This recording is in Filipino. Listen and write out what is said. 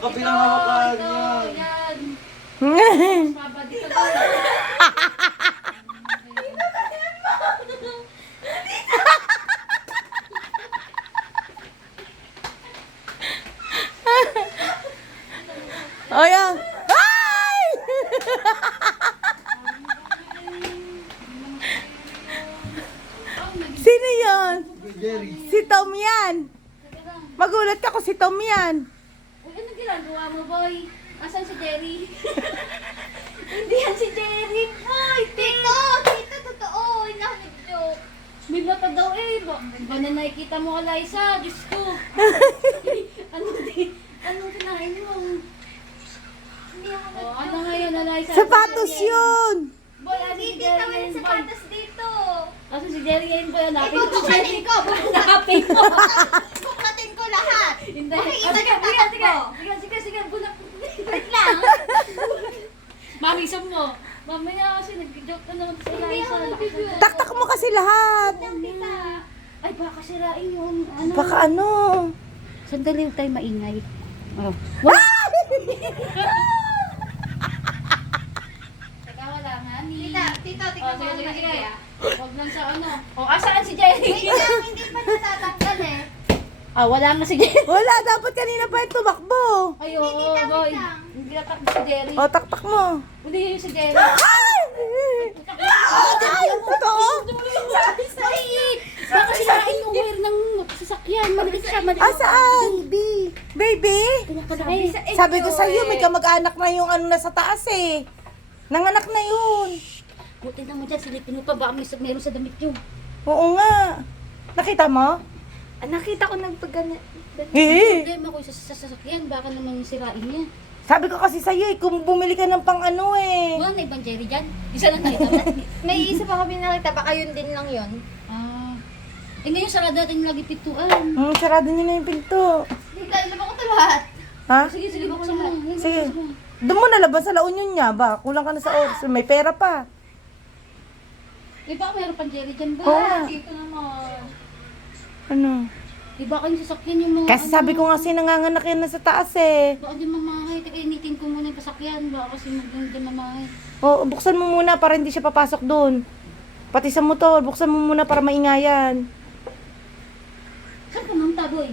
kabilang hawakan Ito, yan. yan. Baba dito ba? O yan. Ay! Sino yon? Jerry. Si Tom yan. Magulat ka kung si Tom yan. Uy, anong ginagawa mo, boy? Asan si Jerry? Hindi yan si Jerry. Boy, tito! Tito, totoo. Joke. May mata daw eh. Ba na nakikita mo, Eliza? Diyos ko. Anong kinain mo? Hindi ako ano ngayon, Eliza? Sapatos yun. Boy, asan si Hindi Jerry naman ngayon, boy? sapatos dito. Asan si Jerry ngayon, boy? Hanapin mo si Bubuklatin Jerry. ko. Hanapin mo. Buklatin ko lahat. Hindi. Makikita Sige, niyo sige, tatak sige. ko. Sige. Bunak. Wait lang. Mamisam mo. Mamaya kasi nag-joke ka naman sa Hindi Eliza. ako nag-joke. Taktak mo kasi lahat. Kita. Ay, baka sirain yung ano. Baka ano. Sandali tayo maingay. Oh. Teka, wala nga ni. Tito, Oh, tingnan mo sige, ang sige. idea. Huwag lang sa ano. Oh, asaan si Jerry? Wait lang, hindi pa natatanggal eh. Ah, wala nga si Jerry. Wala, dapat kanina pa yung tumakbo. Ay, oo, boy. lang. Hindi natakbo si Jerry. O, taktak mo. Hindi yung si Jerry. Ay! Ay! Totoo? Baka sirain yung wire ng sasakyan. Maliit siya, maliit. Ah, saan? Baby? Pinapalaki. Sabi ko sa'yo, may kamag-anak na yung ano nasa taas eh. Nanganak na yun. Buti naman dyan, silipin mo pa. Baka meron sa damit yun. Oo nga. Nakita mo? Nakita ko nagpagana. Eh. Problema ko sa sasakyan. Baka naman sirain niya. Sabi ko kasi sa'yo eh, kung bumili ka ng pang ano eh. Wala na ibang Jerry dyan. Isa lang nakita mo. May isa pa kami nakita, baka yun din lang yun. Ah. Eh ngayon sarado natin lagi pintuan. Sarado niyo na yung pinto. Hindi ka, ilabang ko ito lahat. Ha? Sige, buksan mo. Sige. Doon mo nalabas sa La Union niya ba? Kulang ka na sa oras. May pera pa. Eh baka meron pang Jerry dyan ba? Oo nga. Dito naman. Ano? Eh baka yung sasakyan yung mga Kasi sabi ko nga kasi nanganganak yan na sa taas eh. Baka di mamahay. Teka, initin ko muna yung pasakyan. Baka kasi di mamahay. O, buksan mo muna para hindi siya papasok doon. Pati sa motor, buksan mo muna para maingayan. Saan ka manta, boy?